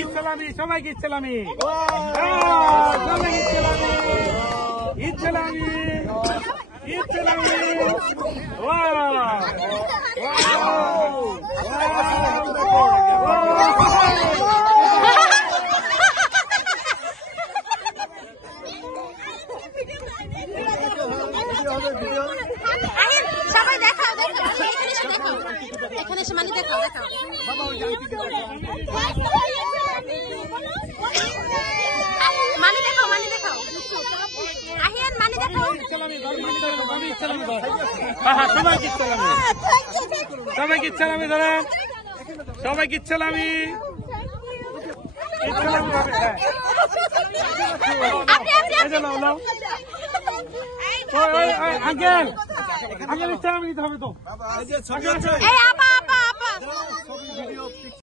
ইসলামী সবাইকে ইসলামী ইসলামী ইসলামী সবাই দেখাও এখানে এসে মানে দেখাও মানে দেখাও আহিয়ান মানে দেখাও সবাইকে ইসলামী ধরেন সবাইকে ইসলামী আঙ্কেল ইসলামী দিতে হবে তো